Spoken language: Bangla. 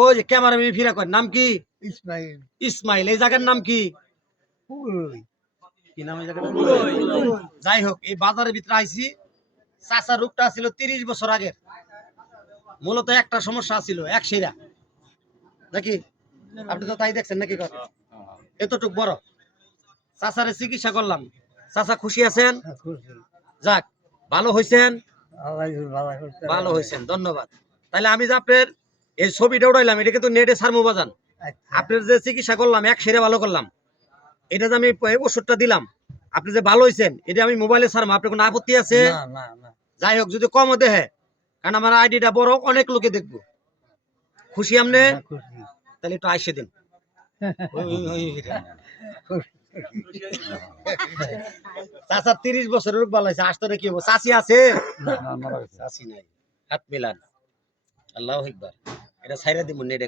ওই যে ক্যামেরা ফিরা কর, নাম কি? ইসমাইল। ইসমাইল। এই জায়গার নাম কি? কি নাম এই জায়গাটা? যাই হোক, এই বাজারের ভিতরে আইছি। চাচার রোগটা ছিল 30 বছর আগের। মূলত একটা সমস্যা ছিল, এক শিরা নাকি? আপনি তো তাই দেখছেন নাকি? এতটুক বড় চাচারে চিকিৎসা করলাম। চাচা খুশি আছেন? যাক, ভালো হয়েছেন। ভালো হয়েছেন, ধন্যবাদ। তাহলে আমি যে আপনার এই ছবিটা উঠাইলাম, এটা কিন্তু নেটে ছাড়মু বাজান। আপনার যে চিকিৎসা করলাম, এক সেরে ভালো করলাম, এটা যে আমি ওষুধটা দিলাম, আপনি যে ভালো হয়েছেন, এটা আমি মোবাইলে ছাড়বো। আপনার কোনো আপত্তি আছে? যাই হোক, যদি কমও দেহে, কারণ আমার আইডিটা বড়, অনেক লোকে দেখবো। খুশি আপনি? তাহলে একটু আইসে দিন। চাচা 30 বছরের রোগ ভালো হয়েছে, আসতে কি হবো? চাচি আছে? চাচি নাই। হাত মিলান। আল্লাহু আকবার। এটা ছাইরা দিব নেটে।